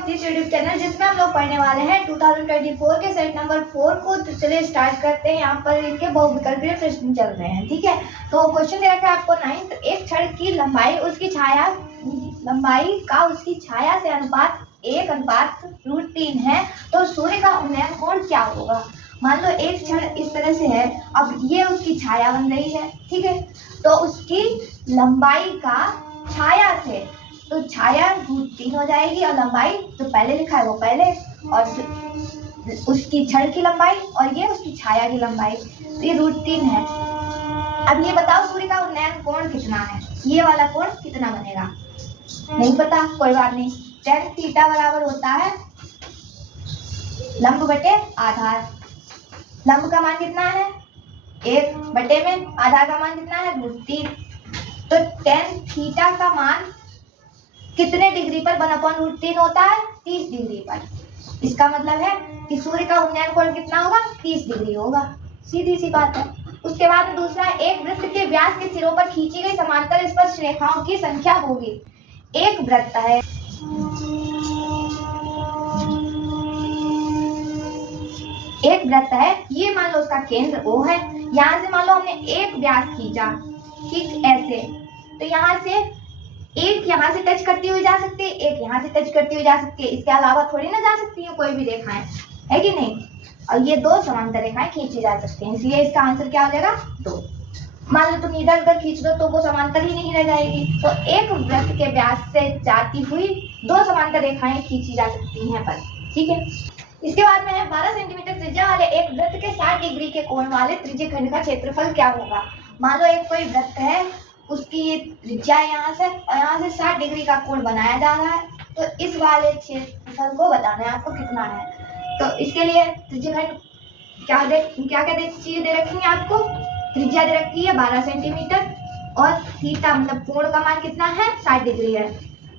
Of this YouTube channel, जिसमें हम लोग पढ़ने वाले हैं 2024 के सेट नंबर 4 को। तो चलिए स्टार्ट करते हैं। यहाँ पर इनके बहुविकल्पीय प्रश्न चल रहे हैं, ठीक है। तो क्वेश्चन दे रखा है आपको 9th, एक क्षण की लंबाई का उसकी छाया से अनुपात 1:√3 है, तो सूर्य का उन्नयन कोण क्या होगा। मान लो एक क्षण इस तरह से है, अब ये उसकी छाया बन रही है, ठीक है। तो उसकी लंबाई का छाया से, तो छाया √3 हो जाएगी और लंबाई जो पहले लिखा है वो पहले, और उसकी क्षण की लंबाई और ये उसकी छाया की लंबाई, तो ये √3 है। अब ये बताओ सूर्य का उन्नयन कोण कितना है, ये वाला कोण कितना बनेगा। नहीं पता, कोई बात नहीं। tan थीटा बराबर होता है लंब बटे आधार। लंब का मान कितना है 1 बटे में, आधार का मान कितना है √3। तो tan थीटा का मान कितने डिग्री पर 1/√3 होता है, 30 डिग्री पर। इसका मतलब है कि सूर्य का उन्नयन कोण कितना होगा, 30 डिग्री होगा। सीधी सी बात है। उसके बाद दूसरा, एक वृत्त के व्यास के सिरों पर खींची गई समांतर स्पर्श रेखाओं की संख्या होगी। एक वृत्त है, ये मान लो उसका केंद्र O है। यहाँ से मान लो हमने एक व्यास खींचा, ठीक ऐसे, तो यहाँ से एक यहाँ से टच करती हुई जा सकती है, एक यहाँ से टच करती हुई जा सकती है। इसके अलावा थोड़ी ना जा सकती है कोई भी रेखाएं, है कि नहीं। और ये दो समांतर रेखाएं खींची जा सकती हैं, इसलिए इसका आंसर क्या हो जाएगा 2। मान लो तुम इधर उधर खींच दो तो वो समांतर ही नहीं रह जाएगी। तो एक वृत्त के व्यास से जाती हुई दो समांतर रेखाएं खींची जा सकती हैं बस, ठीक है। इसके बाद में है 12 सेंटीमीटर त्रिज्या वाले एक वृत्त के 60 डिग्री के कोण वाले त्रिज्यखंड का क्षेत्रफल क्या होगा। मान लो एक कोई वृत्त है, उसकी त्रिज्या यहाँ से और यहाँ से 60 डिग्री का कोण बनाया जा रहा है, तो इस वाले क्षेत्रफल को बताना है आपको कितना है। तो इसके लिए त्रिज्यखंड क्या चीज दे रखी है आपको, त्रिज्या दे रखी है 12 सेंटीमीटर और थीटा मतलब कोण का मान कितना है 60 डिग्री है।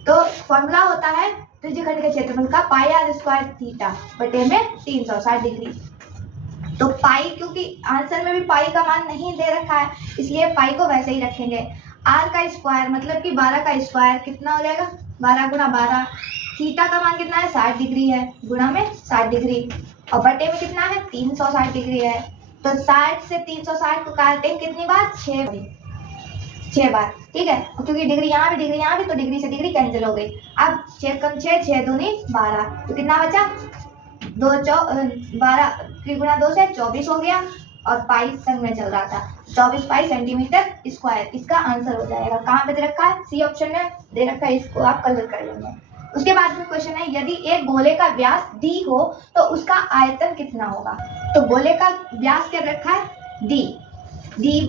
तो फॉर्मूला होता है त्रिज्यखंड के क्षेत्रफल का πr² थीटा बटे में 360 डिग्री। तो पाई, क्योंकि आंसर में भी पाई का मान नहीं दे रखा है, इसलिए पाई को वैसे ही रखेंगे। r का स्क्वायर मतलब कि 12 का स्क्वायर कितना हो जाएगा, 12 गुणा 12। थीटा का मान कितना है 60 डिग्री है, गुणा में 60 डिग्री, और बटे में कितना है 360 डिग्री है। तो 60 से 360 को काटें कितनी बार, 6 बार, ठीक है। क्योंकि डिग्री यहाँ भी तो डिग्री से डिग्री कैंसिल हो गई। अब 6 कम 6, 6 दूनी 12, तो कितना बचा 12 गुणा 2 से 24 हो गया, और पाई संग में चल रहा था 24 पाई सेंटीमीटर स्क्वायर। इसका आंसर हो जाएगा, कहाँ पे दे रखा है, सी ऑप्शन में दे रखा है, इसको आप कलर कर लेंगे। उसके बाद में क्वेश्चन है, यदि एक गोले का व्यास d हो तो उसका आयतन कितना होगा। तो गोले का व्यास क्या रखा है d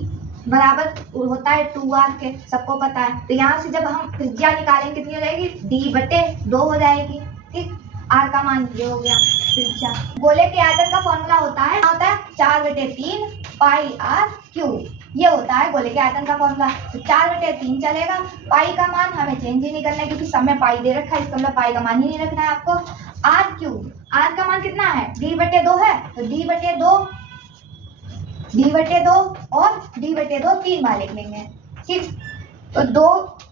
बराबर होता है 2r के, सबको पता है। तो यहाँ से जब हम त्रिज्या निकालेंगे कितनी हो जाएगी, d बटे 2 हो जाएगी, ठीक। r का मान ये हो गया त्रिज्या। गोले के आयतन का फॉर्मूला होता है 4/3 πr³, ये होता है गोले के आयतन का फॉर्मूला। तो 4/3 चलेगा, पाई का मान हमें चेंज ही नहीं करना है क्योंकि सब में पाई दे रखा है, इसका मतलब पाई का मान ही नहीं रखना है आपको। r³ r का मान कितना है, d/2 है, तो d/2 और d/2 3 बार लिख लेंगे, ठीक। तो 2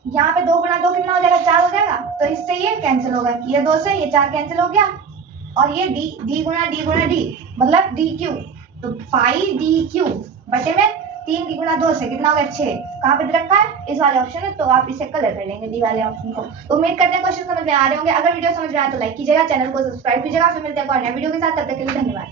यहाँ पे 2 गुणा 2 कितना हो जाएगा, 4 हो जाएगा। तो इससे ये कैंसिल होगा, ये 2 से ये 4 कैंसिल हो गया, और ये d गुणा d मतलब dq। तो पाई dq बटे में 3 की गुणा 2 से कितना हो गया 6। कहाँ पे दे रखा है, इस वाले ऑप्शन में। तो आप इसे कलर कर लेंगे डी वाले ऑप्शन को। तो उम्मीद करते हैं क्वेश्चन समझ में आ रहे होंगे। अगर वीडियो समझ में आया तो लाइक कीजिएगा, चैनल को सब्सक्राइब कीजिएगा। फिर मिलते हैं एक और नए वीडियो के साथ, तब तक के लिए धन्यवाद।